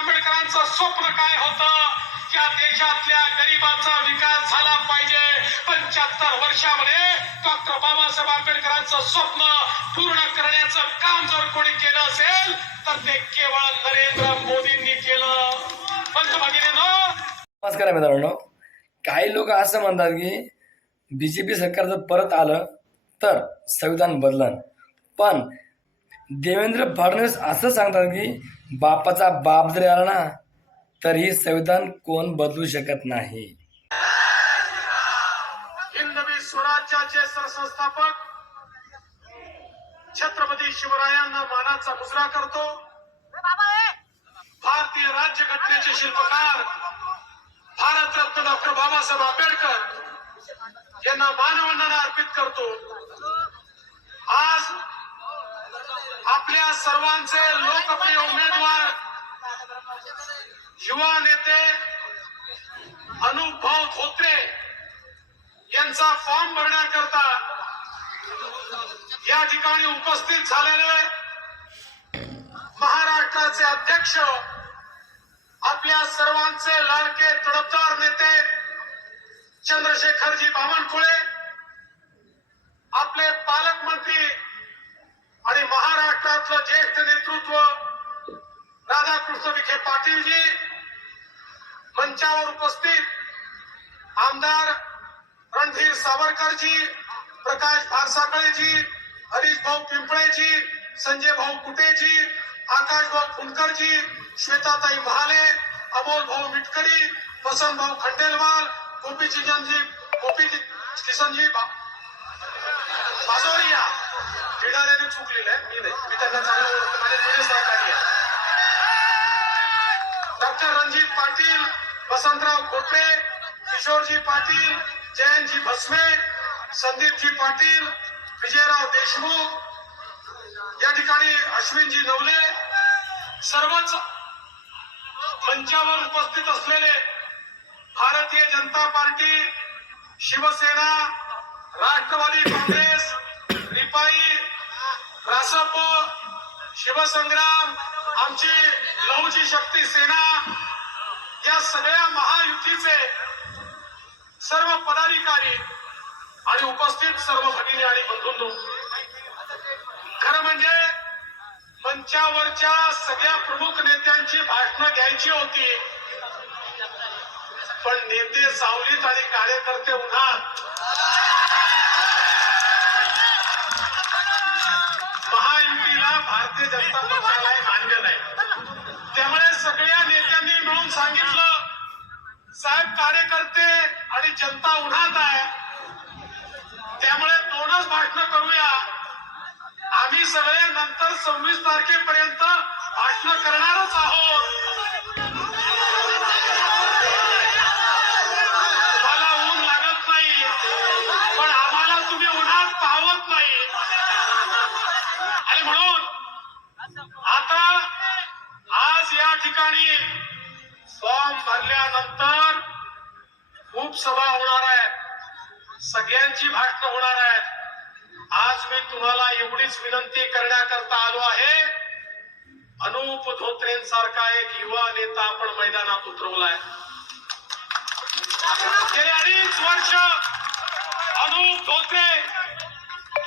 आंबेडकरांचं स्वप्न काय होतं? या देशातल्या गरिबाचा विकास झाला पाहिजे. पंच्याहत्तर वर्षामध्ये डॉक्टर बाबासाहेब आंबेडकरांचं स्वप्न पूर्ण करण्याचं काम जर कोणी केलं असेल तर ते केवळ नरेंद्र मोदींनी केलं. नमस्कार मित्रांनो. काही लोक असं म्हणतात की बी जे पी सरकार जर परत आलं तर संविधान बदलन. पण देवेंद्र फडणवीस असं सांगतात की बापाचा बाप जरी आला ना तरीही संविधान कोण बदलू शकत नाही. हिंदवी स्वराज्याचे सरसंस्थापक छत्रपती शिवरायांना मानाचा मुजरा करतो. भारतीय राज्यघटनेचे शिल्पकार भारतरत्न डॉक्टर बाबासाहेब आंबेडकर यांना मानवंदना अर्पित करतो. आज आपल्या सर्वांचे लोकप्रिय उमेदवार युवा नेते अनुभव धोत्रे यांचा फॉर्म भरण्याकरता या ठिकाणी उपस्थित झालेले महाराष्ट्राचे अध्यक्ष आपल्या सर्वांचे लाडके तडफदार नेते चंद्रशेखरजी बावनकुळे आपले पालकमंत्री पाटीलजी मंचावर उपस्थित आमदार रणधीर सावरकरजी प्रकाश भारसाकळेजी हरीश भाऊ पिंपळेजी संजय भाऊ कुटेजी आकाश भाऊ फुंडकरजी श्वेताताई महाले अमोल भाऊ मिटकरी वसंत भाऊ खंडेलवाल गोपी चिजनजी गोपी किसनजी बा- बाजोरिया पिढाऱ्याने चुकलेलं आहे मी नाही. मी त्यांना चांगलं ओळखतो माझे जुने सहकारी आहे डॉक्टर रणजित पाटील वसंतराव खोपडे किशोरजी पाटील जयंतजी भस्मे संदीपजी पाटील विजयराव देशमुख या ठिकाणी अश्विनजी नवले सर्वच मंचावर उपस्थित असलेले भारतीय जनता पार्टी शिवसेना राष्ट्रवादी काँग्रेस शिवसंग्राम आमची लवची शक्ती सेना या सगळ्या महायुतीचे सर्व पदाधिकारी आणि उपस्थित सर्व भगिनी आणि बंधूंनो खरं म्हणजे मंचावरच्या सगळ्या प्रमुख नेत्यांची भाषणं घ्यायची होती पण नेते सावलीत आणि कार्यकर्ते उन्हात महायुतीला भारतीय जनता पक्षालाही मान्य नाही त्यामुळे सगळ्या नेत्यांनी मिळून सांगितलं साहेब कार्यकर्ते आणि जनता उन्हात आहे. त्यामुळे दोनच भाषणं करूया. आम्ही सगळे नंतर सव्वीस तारखेपर्यंत भाषणं करणारच आहोत. एवढीच विनंती करण्याकरता आलो आहे. अनुप धोत्रेंसारखा एक युवा नेता आपण मैदानात उतरवलाय. गेले अडीच वर्ष अनुप धोत्रे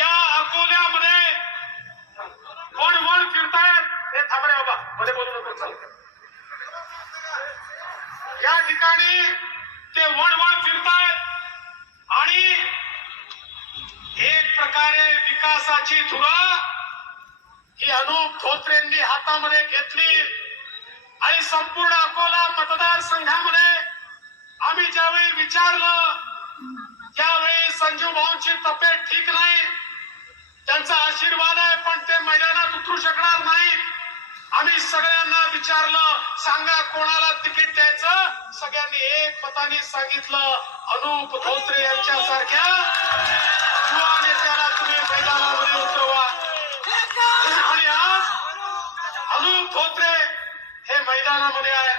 या अकोल्यामध्ये कोण वन फिरतायत हे थांबडे बाबा मध्ये बोलू नको चालत या ठिकाणी ते वण वण फिरतायत आणि एक प्रकारे विकासाची धुरा ही अनुप धोत्रेंनी हातामध्ये घेतली आणि संपूर्ण अकोला मतदारसंघामध्ये आम्ही ज्यावेळी विचारलं त्यावेळी संजीव भाऊंची तब्येत ठीक नाही. त्यांचा आशीर्वाद आहे पण ते मैदानात उतरू शकणार नाही आम्ही सगळ्यांना विचारलं सांगा कोणाला तिकीट द्यायचं? सगळ्यांनी एक मताने सांगितलं अनुप धोत्रे यांच्यासारख्या युवा नेत्याला तुम्ही मैदानामध्ये उतरवा. आणि आज अनुप धोत्रे हे मैदानामध्ये आहे.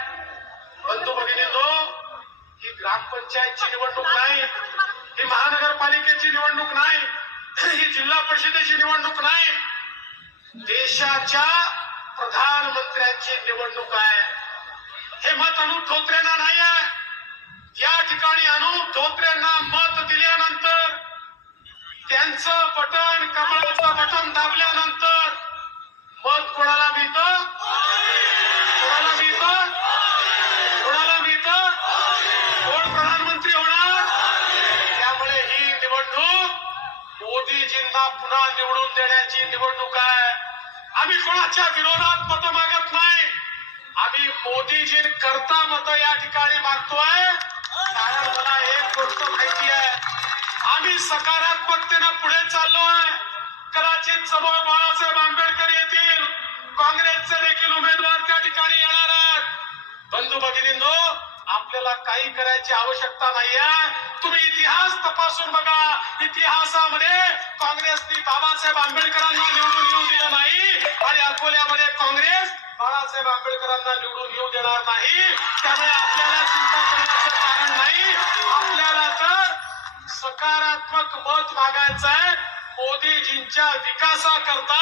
बंधू भगिनींनो ही ग्रामपंचायतची निवडणूक नाही ही महानगरपालिकेची निवडणूक नाही ही जिल्हा परिषदेची निवडणूक नाही देशाच्या प्रधानमंत्र्यांची निवडणूक आहे. हे मत अनुप धोत्रेंना नाही आहे या ठिकाणी अनुप धोत्रेंना मत दिल्यानंतर त्यांचं बटन कमळाचं बटन दाबल्यानंतर मत कोणाला मिळत? कोणाला मिळत? कोणाला मिळत? कोण प्रधानमंत्री होणार? त्यामुळे ही निवडणूक मोदीजींना पुन्हा निवडून देण्याची निवडणूक आहे. आम्ही कोणाच्या विरोधात मतं मागत नाही. आम्ही मोदीजी करता मतं या ठिकाणी मागतोय. कारण मला एक गोष्ट माहिती आहे. आम्ही सकारात्मकतेनं पुढे चाललोय. कदाचित समोर बाळासाहेब आंबेडकर येतील. काँग्रेसचे देखील उमेदवार त्या ठिकाणी येणार आहेत. बंधू भगिनींनो आपल्याला काही करायची आवश्यकता नाहीये. तुम्ही इतिहास तपासून बघा. इतिहासामध्ये काँग्रेसने बाबासाहेब आंबेडकरांना निवडून येऊ दिलं नाही आणि अकोल्यामध्ये काँग्रेस बाळासाहेब आंबेडकरांना निवडून येऊ देणार नाही. त्यामुळे आपल्याला चिंता करण्याचं कारण नाही. आपल्याला तर सकारात्मक मत मागायचं आहे मोदीजींच्या विकासाकरता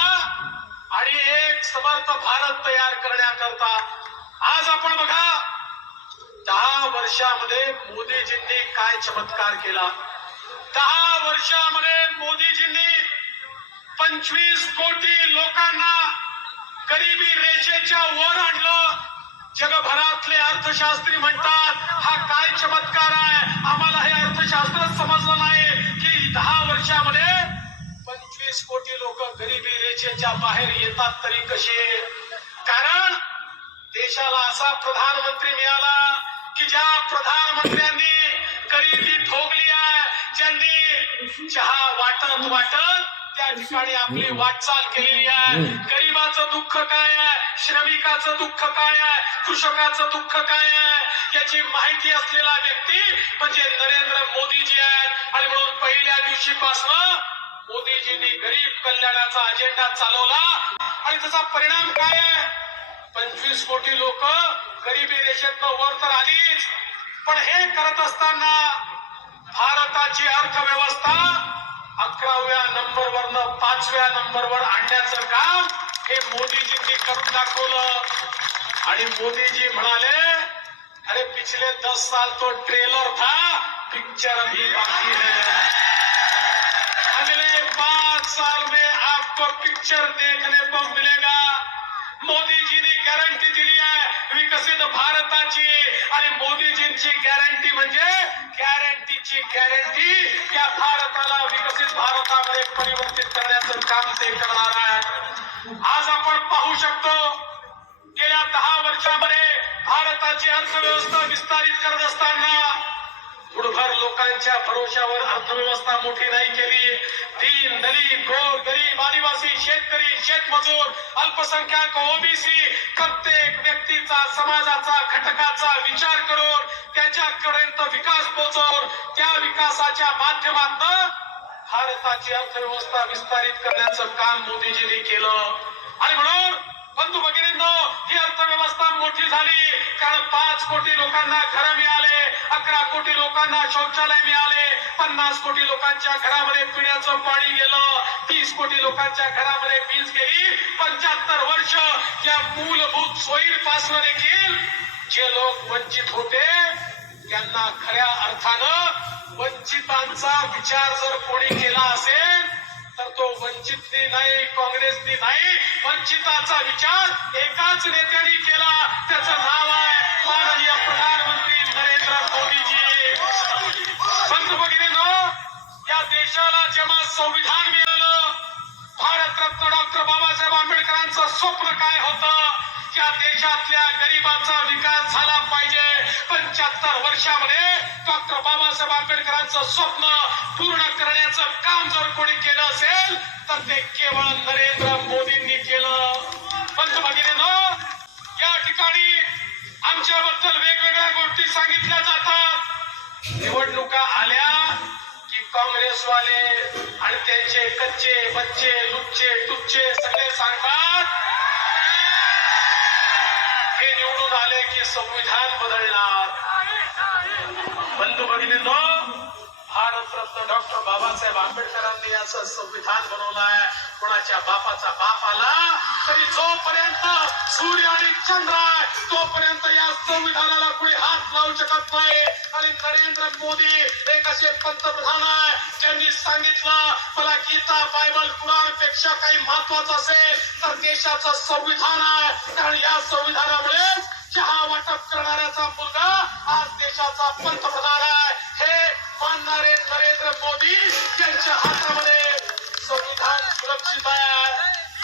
आणि एक समर्थ भारत तयार करण्याकरता. आज आपण बघा दहा वर्षामध्ये मोदीजींनी काय चमत्कार केला? दहा वर्षामध्ये मोदीजींनी पंचवीस कोटी लोकांना गरिबी रेषेच्या वर आणलं. जगभरातले अर्थशास्त्री म्हणतात हा काय चमत्कार आहे? आम्हाला हे अर्थशास्त्र समजलं नाही की दहा वर्षामध्ये पंचवीस कोटी लोक गरिबी रेषेच्या बाहेर येतात तरी कसे? कारण देशाला असा प्रधानमंत्री मिळाला की ज्या प्रधानमंत्र्यांनी गरिबी ठोकली आहे ज्यांनी चहा वाटत वाटत त्या ठिकाणी आपली वाटचाल केलेली आहे. गरिबाचं दुःख काय आहे? श्रमिकाचं दुःख काय आहे? कृषकाचं दुःख काय आहे? याची माहिती असलेला व्यक्ती म्हणजे नरेंद्र मोदीजी आहेत. आणि म्हणून पहिल्या दिवशीपासून मोदीजींनी गरीब कल्याणाचा अजेंडा चालवला. आणि त्याचा परिणाम काय आहे? पंचवीस कोटी लोक गरिबी रेषेतनं वर तर आलीच. पण हे करत असताना भारताची अर्थव्यवस्था अकराव्या नंबरवरनं पाचव्या नंबरवर आणण्याचं काम हे मोदीजींनी करून दाखवलं. आणि मोदीजी म्हणाले अरे पिछले दस साल तो ट्रेलर था पिक्चर अभी बाकी है. अगले पांच साल में आपको पिक्चर देखने को मिलेगा। मोदीजीने गॅरंटी दिली आहे विकसित भारताची. आणि मोदीजींची गॅरंटी म्हणजे गॅरंटीची गॅरंटी परिवर्तित करण्याचं काम ते करणार आहे आज आपण पाहू शकतो गेल्या दहा वर्षामध्ये भारताची अर्थव्यवस्था विस्तारित करत असताना गुडभर लोकांच्या भरोशावर अर्थव्यवस्था मोठी नाही केली. दीन दलित गोर गरीब आदिवासी शेतकरी शेतमजूर अल्पसंख्याक ओबीसी प्रत्येक व्यक्तीचा समाजाचा घटकाचा विचार करून त्याच्यापर्यंत विकास पोहोचवून त्या विकासाच्या माध्यमातून भारताची अर्थव्यवस्था विस्तारित करण्याचं काम मोदीजींनी केलं. आणि म्हणून बंधू भगिनींनो ही अर्थव्यवस्था मोठी झाली. कारण पाच कोटी लोकांना घर मिळाले अकरा कोटी लोकांना शौचालय मिळाले पन्नास कोटी लोकांच्या घरामध्ये पिण्याचं पाणी गेलं तीस कोटी लोकांच्या घरामध्ये वीज गेली. पंच्याहत्तर वर्ष या मूलभूत सोयीपासून देखील जे लोक वंचित होते त्यांना खऱ्या अर्थानं वंचितांचा विचार जर कोणी केला असेल तर तो वंचितनी नाही काँग्रेसनी नाही. वंचिताचा विचार एकाच नेत्याने केला त्याचं नाव आहे माननीय प्रधानमंत्री नरेंद्र मोदीजी. बंधू भगिनीनो या देशाला जेव्हा संविधान मिळालं भारतरत्न डॉक्टर बाबासाहेब आंबेडकरांचं स्वप्न काय होतं? या देशातल्या गरिबाचा विकास झाला पाहिजे. पंच्याहत्तर वर्षामध्ये डॉक्टर बाबासाहेब आंबेडकरांचं स्वप्न पूर्ण करण्याचं काम जर कोणी केलं असेल तर ते केवळ नरेंद्र मोदींनी केलं. पंत भगिनीनो या ठिकाणी आमच्याबद्दल वेगवेगळ्या गोष्टी सांगितल्या जातात. निवडणुका आल्या की काँग्रेसवाले आणि त्यांचे कच्चे बच्चे लुच्चे टुच्चे सगळे सांगतात हे निवडून आले की संविधान बदलणार. बंधू भगिनी भारतरत्न डॉक्टर बाबासाहेब आंबेडकरांनी असं संविधान बनवलं आहे. कोणाच्या बापाचा बाप आला तरी जोपर्यंत सूर्य आणि चंद्र आहे तोपर्यंत या संविधानाला कुणी हात लावू शकत नाही. आणि नरेंद्र मोदी एक असे पंतप्रधान आहे त्यांनी सांगितलं मला गीता बायबल कुराणपेक्षा काही महत्वाचं असेल तर देशाचं संविधान आहे. कारण या संविधानामुळे चहा वाटप करणाऱ्याचा मुलगा आज देशाचा पंतप्रधान आहे. हे मानणारे नरेंद्र मोदी यांच्या हातामध्ये संविधान सुरक्षित आहे.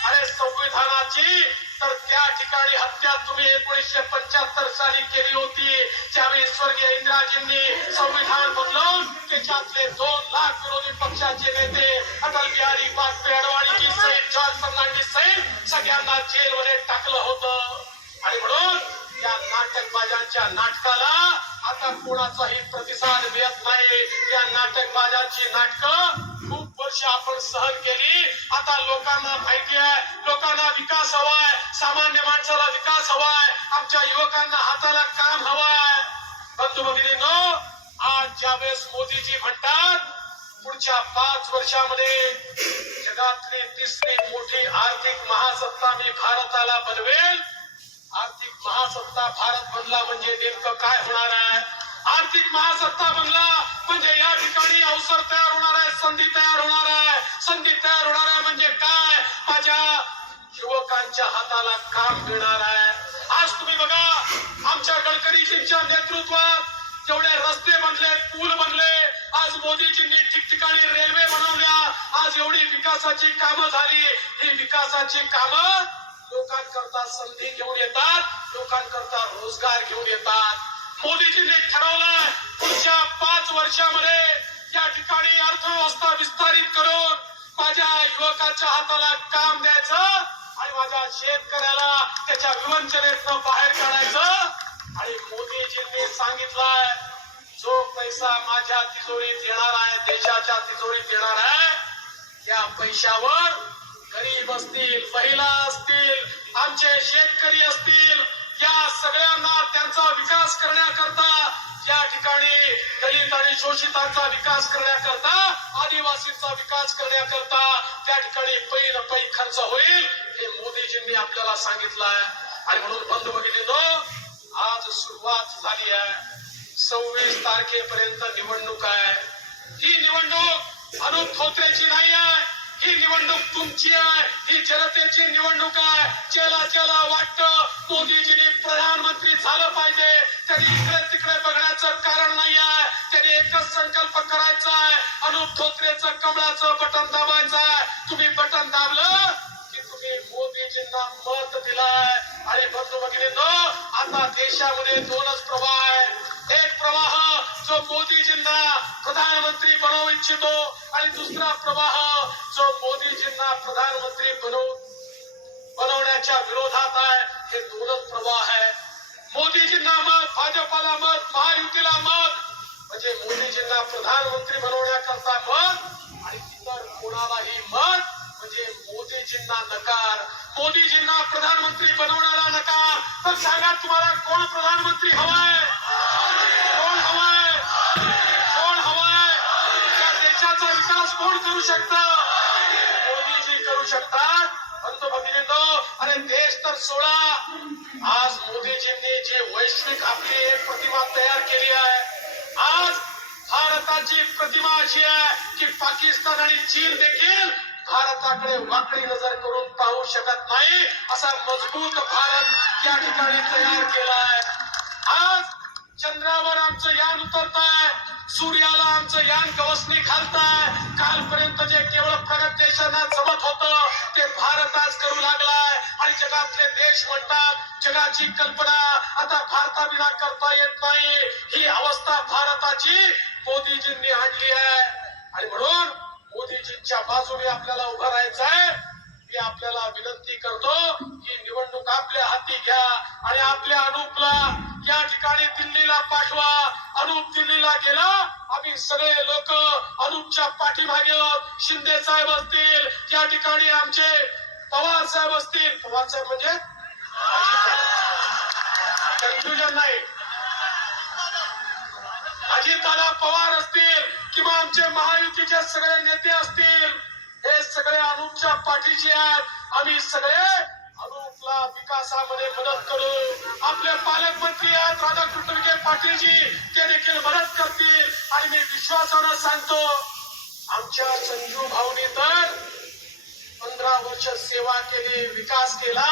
अरे संविधानाची तर त्या ठिकाणी हत्या तुम्ही एकोणीसशे पंच्याहत्तर साली केली होती. त्यावेळी स्वर्गीय इंदिराजींनी संविधान बदलवून त्याच्यातले दोन लाख विरोधी पक्षाचे नेते अटल बिहारी वाजपेयी अडवाणीजी सहित जॉन फर्नांडिस सहित सगळ्यांना जेलमध्ये टाकलं होतं. आणि म्हणून या नाटकबाजांच्या नाटकाला आता कोणाचाही प्रतिसाद मिळत नाही. या नाटकबाजांची नाटकं खूप वर्ष आपण सहन केली. आता लोकांना माहिती आहे लोकांना विकास हवाय सामान्य माणसाला विकास हवाय आमच्या युवकांना हाताला काम हवाय. बंधू भगिनींनो आज ज्यावेळेस मोदीजी म्हणतात पुढच्या पाच वर्षामध्ये जगातली तिसरी मोठी आर्थिक महासत्ता मी भारताला बनवेल आर्थिक महासत्ता भारत बनला म्हणजे नेमकं काय होणार आहे? आर्थिक महासत्ता बनला म्हणजे या ठिकाणी अवसर तयार होणार आहे संधी तयार होणार आहे. संधी तयार होणार आहे म्हणजे काय? माझ्या युवकांच्या हाताला काम मिळणार आहे. आज तुम्ही बघा आमच्या गडकरीजींच्या नेतृत्वात जेवढे रस्ते बनले पूल बनले आज मोदीजींनी ठिकठिकाणी रेल्वे बनवल्या. आज एवढी विकासाची कामं झाली. ही विकासाची कामं लोकांकरता संधी घेऊन येतात लोकांकरता रोजगार घेऊन येतात. मोदीजींनी ठरवलं पुढच्या पाच वर्षामध्ये या ठिकाणी अर्थव्यवस्था विस्तारित करून माझ्या युवकाच्या हाताला काम द्यायचं आणि माझ्या शेतकऱ्याला त्याच्या विवंचनेतनं बाहेर काढायचं. आणि मोदीजींनी सांगितलंय जो पैसा माझ्या तिजोरीत येणार आहे देशाच्या तिजोरीत येणार आहे त्या पैशावर गरीब असतील महिला असतील आमचे शेतकरी असतील या सगळ्यांना त्यांचा विकास करण्याकरता या ठिकाणी दलित आणि शोषितांचा विकास करण्याकरता आदिवासींचा विकास करण्याकरता त्या ठिकाणी पै न पै खर्च होईल हे मोदीजींनी आपल्याला सांगितलं आहे आणि म्हणून बंधू भगिनीनो आज सुरुवात झाली आहे. सव्वीस तारखेपर्यंत निवडणूक आहे. ही निवडणूक अनुप धोत्रेची नाही आहे. ही निवडणूक तुमची आहे. ही जनतेची निवडणूक आहे. ज्याला ज्याला वाटतं मोदीजींनी प्रधानमंत्री झालं पाहिजे. त्यांनी इकडे तिकडे बघण्याचं कारण नाही आहे. त्यांनी एकच संकल्प करायचा आहे. अनुप धोत्रेचं कमळाचं बटन दाबायचं आहे. तुम्ही बटन दाबलं की तुम्ही मोदीजींना मत दिलाय. आणि बंधू भगिनींनो आता देशामध्ये दोनच प्रवाह मोदीजींना प्रधानमंत्री बनवू इच्छितो आणि दुसरा प्रवाह जो मोदीजींना प्रधानमंत्री बनवू बनवण्याच्या विरोधात आहे, हे दोनच प्रवाह आहे. मोदीजींना मत, भाजपाला मत, महायुतीला मत, म्हणजे मोदीजींना प्रधानमंत्री बनवण्याकरता मत, आणि इतर कोणालाही मत, म्हणजे मोदीजींना नकार. मोदीजींना प्रधानमंत्री बनवण्याला नकार. तर सांगा तुम्हाला कोण प्रधानमंत्री हवाय? करू शकतं. मोदीजी करू शकतात. पंत तो अरे देश तर सोळा आज मोदीजींनी जी वैश्विक आपली एक प्रतिमा तयार केली आहे आज भारताची प्रतिमा अशी आहे की पाकिस्तान आणि चीन देखील भारताकडे वाकडी नजर करून पाहू शकत नाही. असा मजबूत भारत या ठिकाणी तयार केला आहे. आज चंद्रावर आमचं यान उतरताय सूर्याला आमचं यान गवसणी घालताय कालपर्यंत जे केवळ प्रगत देशांना जमत होत ते भारत आज करू लागलाय. आणि जगातले देश म्हणतात जगाची कल्पना आता भारताविना करता येत नाही. ही अवस्था भारताची मोदीजींनी आणली आहे. आणि म्हणून मोदीजींच्या बाजूने आपल्याला उभं राहायचं आहे मी आपल्याला विनंती करतो की निवडणूक आपल्या हाती घ्या. केला. आम्ही सगळे लोक अनुपच्या पाठीमागे शिंदे साहेब असतील या ठिकाणी आमचे पवार साहेब असतील. पवार साहेब म्हणजे? कन्फ्युजन नाही. अजितदादा पवार असतील किंवा आमचे महायुतीचे सगळे नेते असतील हे सगळे अनुपच्या पाठीचे आहेत. आम्ही सगळे विकासामध्ये मदत करू. आपले पालकमंत्री आहेत राधाकृष्ण विखे पाटीलजी ते देखील मदत करतील. आणि मी विश्वासानं सांगतो आमच्या संजू भाऊने तर पंधरा वर्ष सेवा केली विकास केला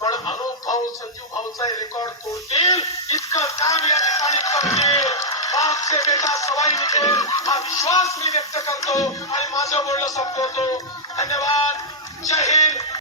पण अनुप भाऊ संजू भाऊचा रेकॉर्ड तोडतील इतकं काम या ठिकाणी करतील. बाप से बेटा सवाई निघेल हा विश्वास मी व्यक्त करतो आणि माझं बोलणं संपवतो. धन्यवाद. जय हिंद.